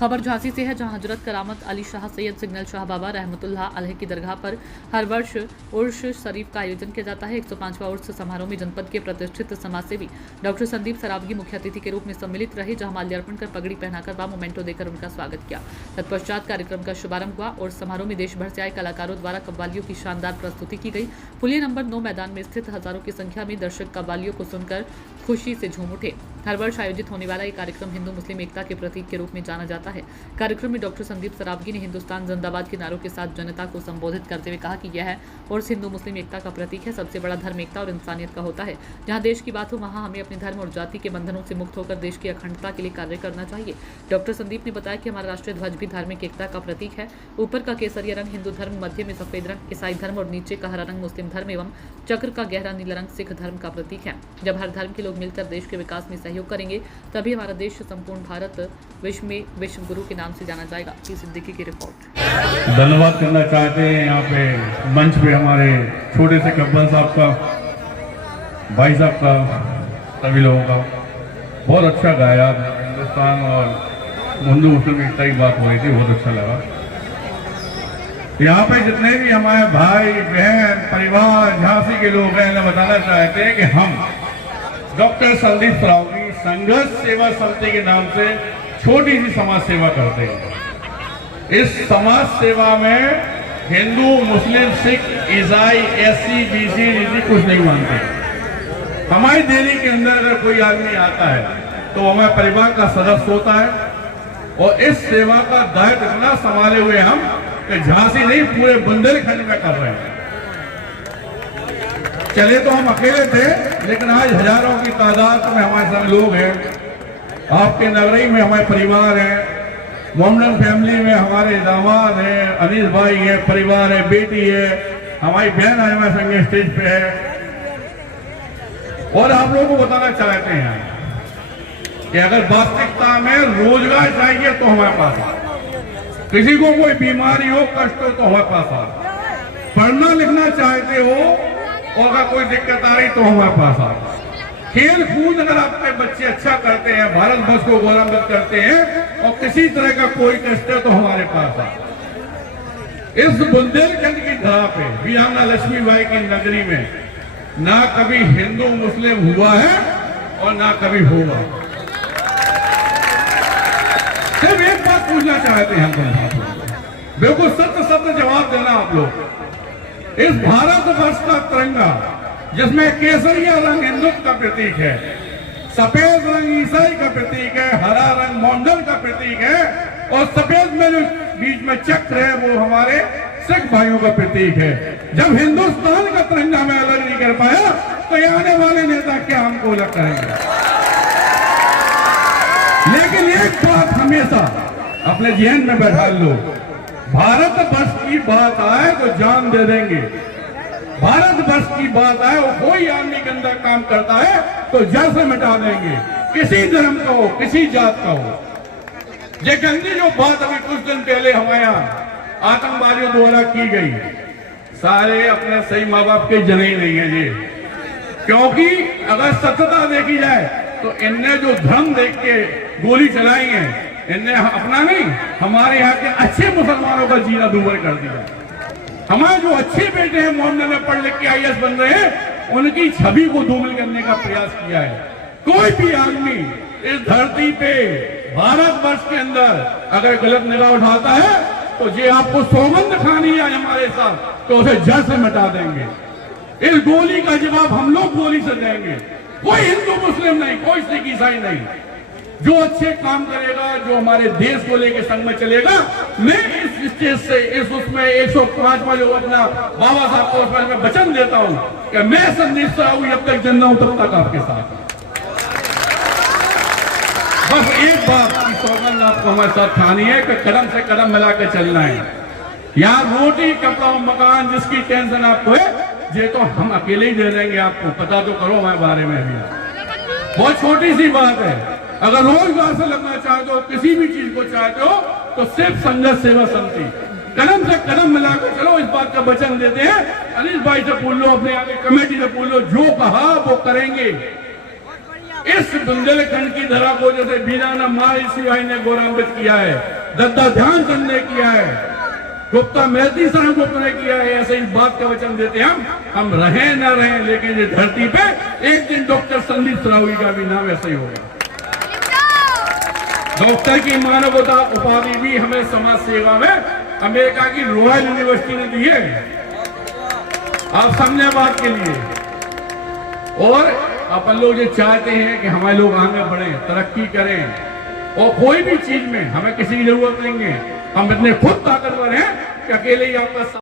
खबर झांसी से है, जहां हजरत करामत अली शाह सैयद सिग्नल शाह बाबा रहमतुल्लाह अलैह की दरगाह पर हर वर्ष उर्स शरीफ का आयोजन किया जाता है। 105वां उर्स समारोह में जनपद के प्रतिष्ठित समाजसेवी डॉक्टर संदीप सरावगी मुख्य अतिथि के रूप में सम्मिलित रहे, जहां माल्यार्पण कर पगड़ी पहनाकर व मोमेंटो देकर उनका स्वागत किया। तत्पश्चात कार्यक्रम का शुभारंभ हुआ और समारोह में देश भर से आए कलाकारों द्वारा कव्वालियों की शानदार प्रस्तुति की गई। पुलिया नंबर 9 मैदान में स्थित हजारों की संख्या में दर्शक कव्वालियों को सुनकर खुशी से झूम उठे। हर वर्ष आयोजित होने वाला ये कार्यक्रम हिंदू मुस्लिम एकता के प्रतीक के रूप में जाना जाता है। कार्यक्रम में डॉक्टर संदीप सरावगी ने हिंदुस्तान जिंदाबाद के नारों के साथ जनता को संबोधित करते हुए कहा कि यह उर्स हिंदू मुस्लिम एकता का प्रतीक है। सबसे बड़ा धर्म एकता और इंसानियत का होता है। जहां देश की बात हो, वहां हमें अपने धर्म और जाति के बंधनों से मुक्त होकर देश की अखंडता के लिए कार्य करना चाहिए। डॉक्टर संदीप ने बताया कि हमारा राष्ट्रीय ध्वज भी धार्मिक एकता का प्रतीक है। ऊपर का केसरिया रंग हिंदू धर्म, मध्य में सफेद रंग ईसाई धर्म और नीचे का हरा रंग मुस्लिम धर्म एवं चक्र का गहरा नीला रंग सिख धर्म का प्रतीक है। जब हर धर्म के लोग मिलकर देश के विकास में सहयोग करेंगे, तभी हमारा देश संपूर्ण भारत विश्व में विश्व गुरु के नाम से जाना जाएगा। सिद्दीकी की रिपोर्ट। धन्यवाद करना चाहते हैं यहाँ पे मंच पे हमारे छोटे से कब्बल साहब का, भाई साहब का, सभी लोगों का। बहुत अच्छा गाया, हिंदुस्तान और हिंदू मुस्लिम एकता की बात हो रही थी, बहुत अच्छा लगा। यहाँ पे जितने भी हमारे भाई बहन परिवार झांसी के लोग हैं, बताना चाहते हैं कि हम डॉक्टर संदीप सरावगी संघर्ष सेवा समिति के नाम से छोटी सी समाज सेवा करते हैं। इस समाज सेवा में हिंदू मुस्लिम सिख ईसाई एससी बीसी डीसी कुछ नहीं मानते। हमारी डेली के अंदर अगर कोई आदमी आता है तो हमारे परिवार का सदस्य होता है और इस सेवा का दायित्व इतना संभाले हुए हम कि झांसी नहीं पूरे बुंदेलखंड में कर रहे हैं। चले तो हम अकेले थे, लेकिन आज हजारों की तादाद में हमारे साथ लोग हैं। आपके नगरी में हमारे परिवार हैं, मोमडन फैमिली में हमारे दामाद हैं, अनीस भाई है, परिवार है, बेटी है, हमारी बहन आज हमारे संग स्टेज पे है। और आप लोगों को बताना चाहते हैं कि अगर वास्तविकता में रोजगार चाहिए तो हमारे पास आ, किसी को कोई बीमारी हो, कष्ट हो तो हमारे पास आ, पढ़ना लिखना चाहते हो और अगर कोई दिक्कत आ रही तो हमारे पास आ, खेल कूद अगर आपके बच्चे अच्छा करते हैं, भारत वर्ष को गौरवान्वित करते हैं और किसी तरह का कोई कष्ट है तो हमारे पास आ। इस बुंदेलखंड की धरा पे वीरांगना लक्ष्मीबाई की नगरी में ना कभी हिंदू मुस्लिम हुआ है और ना कभी होगा। सिर्फ एक बात पूछना चाहते हैं हम, बिल्कुल सत्य जवाब देना आप लोग। इस भारत वर्ष का तिरंगा जिसमें केसरिया रंग हिंदुत्व का प्रतीक है, सफेद रंग ईसाई का प्रतीक है, हरा रंग मोमडन का प्रतीक है और सफेद में जो बीच में चक्र है वो हमारे सिख भाइयों का प्रतीक है। जब हिंदुस्तान का तिरंगा में अलग नहीं कर पाया तो ये आने वाले नेता क्या हमको अलग करेंगे। लेकिन एक बात हमेशा अपने जहन में बैठा लो, भारत वर्ष की बात आए तो जान दे देंगे। भारत वर्ष की बात आए और कोई आदमी के अंदर काम करता है तो जड़ से मिटा देंगे, किसी धर्म का हो, किसी जात का हो। ये गंदी जो बात अभी कुछ दिन पहले हमारे यहाँ आतंकवादियों द्वारा की गई, सारे अपने सही माँ बाप के जने ही नहीं है जी। क्योंकि अगर सत्यता देखी जाए तो इनने जो धर्म देख के गोली चलाई है, इनने अपना नहीं हमारे यहाँ के अच्छे मुसलमानों का जीना दूभर कर दिया। हमारे जो अच्छे बेटे हैं मोहम्मद में पढ़ लिख के आईएएस बन रहे हैं, उनकी छवि को धूमिल करने का प्रयास किया है। कोई भी आदमी इस धरती पे भारत वर्ष के अंदर अगर गलत निगाह उठाता है तो ये आपको सौगंध खानी है हमारे साथ, तो उसे जड़ से मिटा देंगे। इस गोली का जवाब हम लोग गोली से देंगे। कोई हिंदू मुस्लिम नहीं, कोई सिख ईसाई नहीं। जो अच्छे काम करेगा, जो हमारे देश को लेके संग में चलेगा, मैं इस स्टेज से इस उसमें 105वां जो अपना बाबा साहब को उसमें मैं वचन देता हूं कि मैं संदीप सरावगी जब तक जिंदा हूं तब तक आपके साथ। बस एक बात की सौगंध आपको हमारे साथ खानी है कि कदम से कदम मिला के चलना है। यहाँ रोटी कपड़ा मकान जिसकी टेंशन आपको है, ये तो हम अकेले ही दे देंगे आपको। पता तो करो हमारे बारे में भी, बहुत छोटी सी बात है। अगर रोजगार से लगना चाहते हो, किसी भी चीज को चाहते हो, तो सिर्फ संघर्ष सेवा समिति कदम से कदम मिलाकर चलो। इस बात का वचन देते हैं। अनिल भाई से पूछ लो, अपने आगे कमेटी से पूछ लो, जो कहा वो करेंगे। इस बुंदेलखंड की धरा को जैसे वीराना माई सिवाई ने गौरवान्वित किया है, दद्दा ध्यानचंद ने किया है, गुप्ता मेहती साहब गुप्ता ने किया है, ऐसे इस बात का वचन देते हम रहें न रहें, लेकिन ये धरती पे एक दिन डॉक्टर संदीप सरावगी का भी नाम ऐसे ही होगा। डॉक्टर की मानवता उपाधि भी हमें समाज सेवा में अमेरिका की रॉयल यूनिवर्सिटी ने दी है, आप समझे बात के लिए। और अपन लोग ये चाहते हैं कि हमारे लोग आगे बढ़े, तरक्की करें, और कोई भी चीज में हमें किसी की जरूरत नहीं है, हम इतने खुद ताकतवर हैं कि अकेले ही आपका